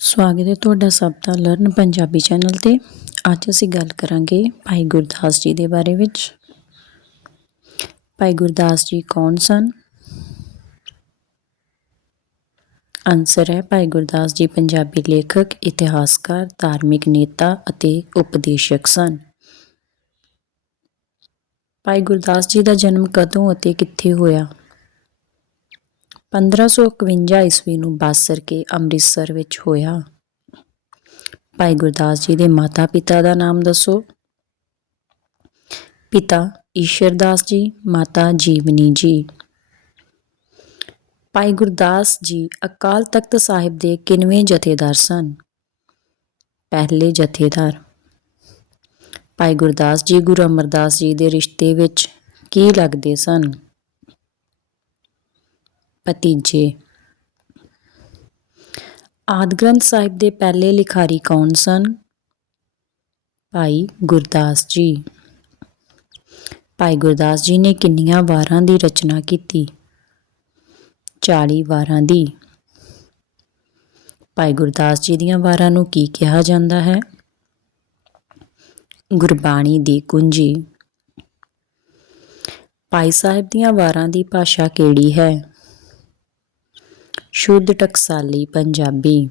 ਸਵਾਗਤ ਹੈ ਤੁਹਾਡਾ ਸਭ ਦਾ ਲਰਨ ਪੰਜਾਬੀ ਚੈਨਲ ਤੇ। ਅੱਜ ਅਸੀਂ ਗੱਲ ਕਰਾਂਗੇ ਭਾਈ ਗੁਰਦਾਸ ਜੀ ਦੇ ਬਾਰੇ ਵਿੱਚ। ਭਾਈ ਗੁਰਦਾਸ ਜੀ ਕੌਣ ਸਨ? ਆਨਸਰ ਹੈ, ਭਾਈ ਗੁਰਦਾਸ ਜੀ ਪੰਜਾਬੀ ਲੇਖਕ, ਇਤਿਹਾਸਕਾਰ, ਧਾਰਮਿਕ ਨੇਤਾ ਅਤੇ ਉਪਦੇਸ਼ਕ ਸਨ। ਭਾਈ ਗੁਰਦਾਸ ਜੀ ਦਾ ਜਨਮ ਕਦੋਂ ਅਤੇ ਕਿੱਥੇ ਹੋਇਆ? 1551 ਈਸਵੀ ਨੂੰ ਬਾਸਰ ਕੇ ਅੰਮ੍ਰਿਤਸਰ ਵਿੱਚ ਹੋਇਆ। ਭਾਈ ਗੁਰਦਾਸ ਜੀ ਦੇ ਮਾਤਾ-ਪਿਤਾ ਦਾ ਨਾਮ ਦੱਸੋ। ਪਿਤਾ ਈਸ਼ਰਦਾਸ ਜੀ, ਮਾਤਾ ਜੀਵਨੀ ਜੀ। ਭਾਈ ਗੁਰਦਾਸ ਜੀ ਅਕਾਲ ਤਖਤ ਸਾਹਿਬ ਦੇ ਕਿੰਨਵੇਂ ਜਥੇਦਾਰ ਸਨ? ਪਹਿਲੇ ਜਥੇਦਾਰ। ਭਾਈ ਗੁਰਦਾਸ ਜੀ, ਗੁਰੂ ਅਮਰਦਾਸ ਜੀ ਦੇ ਰਿਸ਼ਤੇ ਵਿੱਚ ਕੀ ਲੱਗਦੇ ਸਨ? ਭਤੀਜੇ। ਆਦਿ ਗ੍ਰੰਥ ਸਾਹਿਬ ਦੇ ਪਹਿਲੇ ਲਿਖਾਰੀ ਕੌਣ ਸਨ? ਭਾਈ ਗੁਰਦਾਸ ਜੀ। ਭਾਈ ਗੁਰਦਾਸ ਜੀ ਨੇ ਕਿੰਨੀਆਂ ਵਾਰਾਂ ਦੀ ਰਚਨਾ ਕੀਤੀ? 40 ਵਾਰਾਂ ਦੀ। ਭਾਈ ਗੁਰਦਾਸ ਜੀ ਦੀਆਂ ਵਾਰਾਂ ਨੂੰ ਕੀ ਕਿਹਾ ਜਾਂਦਾ ਹੈ? ਗੁਰਬਾਣੀ ਦੀ ਕੁੰਜੀ। ਭਾਈ ਸਾਹਿਬ ਦੀਆਂ ਵਾਰਾਂ ਦੀ ਭਾਸ਼ਾ ਕਿਹੜੀ ਹੈ? ਸ਼ੁੱਧ ਟਕਸਾਲੀ ਪੰਜਾਬੀ।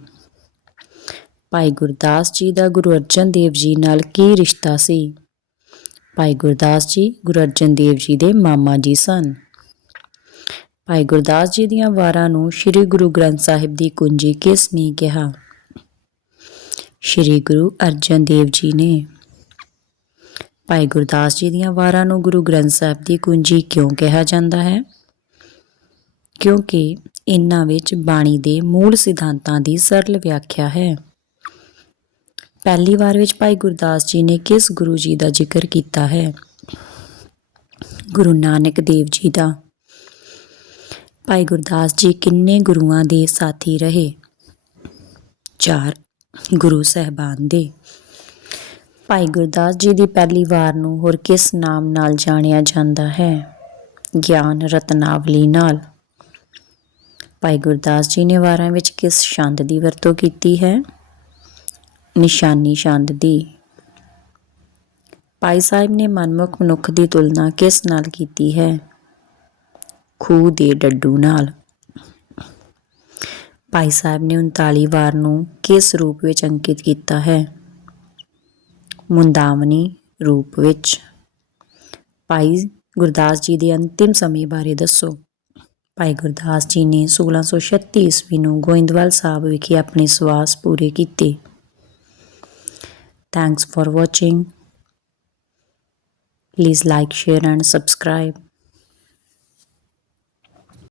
ਭਾਈ ਗੁਰਦਾਸ ਜੀ ਦਾ ਗੁਰੂ ਅਰਜਨ ਦੇਵ ਜੀ ਨਾਲ ਕੀ ਰਿਸ਼ਤਾ ਸੀ? ਭਾਈ ਗੁਰਦਾਸ ਜੀ, ਗੁਰੂ ਅਰਜਨ ਦੇਵ ਜੀ ਦੇ ਮਾਮਾ ਜੀ ਸਨ। ਭਾਈ ਗੁਰਦਾਸ ਜੀ ਦੀਆਂ ਵਾਰਾਂ ਨੂੰ ਸ੍ਰੀ ਗੁਰੂ ਗ੍ਰੰਥ ਸਾਹਿਬ ਦੀ ਕੁੰਜੀ ਕਿਸ ਨੇ ਕਿਹਾ? ਸ੍ਰੀ ਗੁਰੂ ਅਰਜਨ ਦੇਵ ਜੀ ਨੇ। ਭਾਈ ਗੁਰਦਾਸ ਜੀ ਦੀਆਂ ਵਾਰਾਂ ਨੂੰ ਗੁਰੂ ਗ੍ਰੰਥ ਸਾਹਿਬ ਦੀ ਕੁੰਜੀ ਕਿਉਂ ਕਿਹਾ ਜਾਂਦਾ ਹੈ? ਕਿਉਂਕਿ ਇਹਨਾਂ ਵਿੱਚ ਬਾਣੀ ਦੇ ਮੂਲ ਸਿਧਾਂਤਾਂ ਦੀ ਸਰਲ ਵਿਆਖਿਆ ਹੈ। ਪਹਿਲੀ ਵਾਰ ਵਿੱਚ ਭਾਈ ਗੁਰਦਾਸ ਜੀ ਨੇ ਕਿਸ ਗੁਰੂ ਜੀ ਦਾ ਜ਼ਿਕਰ ਕੀਤਾ ਹੈ? ਗੁਰੂ ਨਾਨਕ ਦੇਵ ਜੀ ਦਾ। ਭਾਈ ਗੁਰਦਾਸ ਜੀ ਕਿੰਨੇ ਗੁਰੂਆਂ ਦੇ ਸਾਥੀ ਰਹੇ? ਚਾਰ, ਗੁਰੂ ਸਹਿਬਾਨ ਦੇ। ਭਾਈ ਗੁਰਦਾਸ ਜੀ ਦੀ ਪਹਿਲੀ ਵਾਰ ਨੂੰ ਹੋਰ ਕਿਸ ਨਾਮ ਨਾਲ ਜਾਣਿਆ ਜਾਂਦਾ ਹੈ? ਗਿਆਨ ਰਤਨਾਵਲੀ ਨਾਲ। ਭਾਈ ਗੁਰਦਾਸ ਜੀ ਨੇ ਵਾਰਾਂ ਵਿੱਚ ਕਿਸ ਛੰਦ ਦੀ ਵਰਤੋਂ ਕੀਤੀ ਹੈ? ਨਿਸ਼ਾਨੀ ਛੰਦ ਦੀ। ਭਾਈ ਸਾਹਿਬ ਨੇ ਮਨਮੁਖ ਮਨੁੱਖ ਦੀ ਤੁਲਨਾ ਕਿਸ ਨਾਲ ਕੀਤੀ ਹੈ? ਖੂਹ ਦੇ ਡੱਡੂ ਨਾਲ। ਭਾਈ ਸਾਹਿਬ ਨੇ 39 ਵਾਰ ਨੂੰ ਕਿਸ ਰੂਪ ਵਿੱਚ ਅੰਕਿਤ ਕੀਤਾ ਹੈ? ਮੁੰਦਾਵਨੀ ਰੂਪ ਵਿੱਚ। ਭਾਈ ਗੁਰਦਾਸ ਜੀ ਦੇ ਅੰਤਿਮ ਸਮੇਂ ਬਾਰੇ ਦੱਸੋ। ਭਾਈ ਗੁਰਦਾਸ ਜੀ ਨੇ 1636 ਈਸਵੀ ਨੂੰ ਗੋਇੰਦਵਾਲ ਸਾਹਿਬ ਵਿਖੇ ਆਪਣੇ ਸਵਾਸ ਪੂਰੇ ਕੀਤੇ। Thanks for watching please like share and subscribe